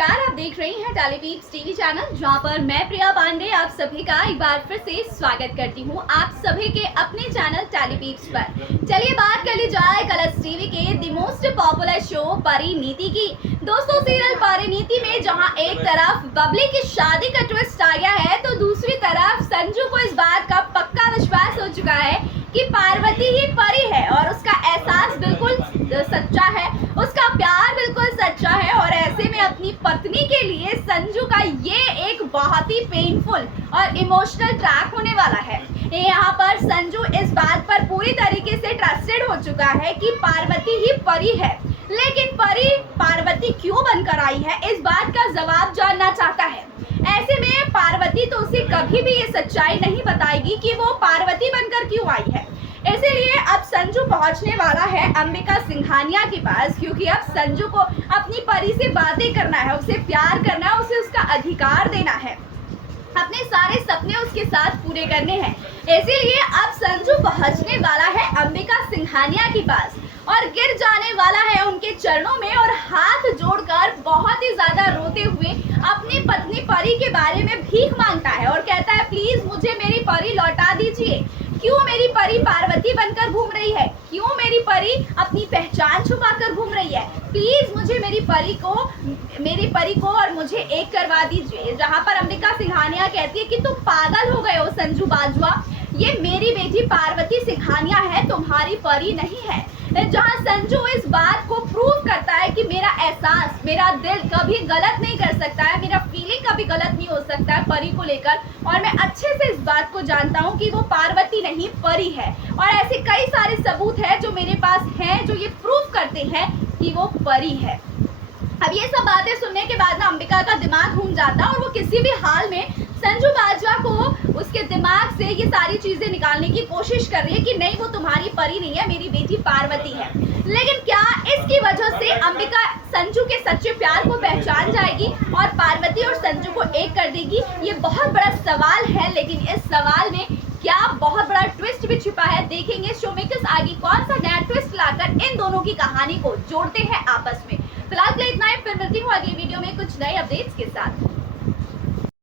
नमस्कार, आप देख रही हैं टेलीपीप्स टीवी चैनल, जहां पर मैं प्रिया पांडे आप सभी का एक बार फिर से स्वागत करती हूं आप सभी के अपने चैनल टेलीपीप्स पर। चलिए बात कर ली जाए कलर्स टीवी के the most popular show Parineeti की। दोस्तों, सीरियल परिणीति में जहां एक तरफ बबली की शादी का ट्विस्ट आ गया है, तो दूसरी तरफ संजू को इस बात का पक्का विश्वास हो चुका है कि पार्वती ही परी है और उसका एहसास बिल्कुल सच्चा है, उसका प्यार बिल्कुल सच्चा है। और ऐसे में अपनी पत्नी के लिए संजू का ये एक बहुत ही पेनफुल और इमोशनल ट्रैक होने वाला है। यहाँ पर संजू इस बात पर पूरी तरीके से ट्रस्टेड हो चुका है कि पार्वती ही परी है, लेकिन परी पार्वती क्यों बनकर आई है, इस बात का जवाब जानना चाहता है। ऐसे में पार्वती तो उसे कभी भी ये सच्चाई नहीं बताएगी कि वो पार्वती बनकर क्यों आई है। इसीलिए अब संजू पहुंचने वाला है अंबिका सिंघानिया के पास, क्योंकि अब संजू को अपनी परी से बातें करना है, उसे प्यार करना है, उसे उसका अधिकार देना है, अपने सारे सपने उसके साथ पूरे करने हैं। इसीलिए अब संजू पहुंचने वाला है अंबिका सिंघानिया के पास और गिर जाने वाला है उनके चरणों में और हाथ जोड़कर बहुत ही ज्यादा रोते हुए अपनी पत्नी परी के बारे में भीख मांगता है और कहता है, प्लीज मुझे मेरी परी लौटा दीजिए। क्यों मेरी परी पार्वती बनकर घूम रही है, क्यों मेरी परी अपनी पहचान छुपाकर घूम रही है, प्लीज मुझे मेरी परी को और मुझे एक करवा दीजिए। जहां पर अंबिका सिंघानिया कहती है कि तुम पागल हो गए हो संजू बाजवा, ये मेरी बेटी पार्वती सिंघानिया है, तुम्हारी परी नहीं है। जहां संजू इस बात को प्रूव करता है कि मेरा एहसास, मेरा दिल कभी गलत नहीं कर सकता है, मेरा फीलिंग कभी गलत नहीं हो सकता है परी को लेकर, और मैं अच्छे से इस बात को जानता हूं कि वो पार्वती नहीं परी है। और ऐसे कई सारे सबूत हैं जो मेरे पास हैं जो ये प्रूव करते हैं कि वो परी है। अब ये सब बातें सुनने के बाद ना अंबिका का दिमाग घूम जाता है और वो किसी भी हाल में संजू बाजवा को उसके दिमाग से ये सारी चीजें निकालने की कोशिश कर रही है कि नहीं, वो तुम्हारी परी नहीं है, मेरी बेटी पार्वती है। लेकिन क्या इसकी वजह से अंबिका संजू के सच्चे प्यार को पहचान जाएगी और पार्वती और संजू को एक कर देगी? ये बहुत बड़ा सवाल है, लेकिन इस सवाल में क्या बहुत बड़ा ट्विस्ट भी छिपा है, देखेंगे शो मेकर्स आगे कौन सा नया ट्विस्ट लाकर इन दोनों की कहानी को जोड़ते हैं आपस में। फिलहाल के लिए इतना ही, फिर मिलती हूँ अगली वीडियो में कुछ नए अपडेट्स के साथ।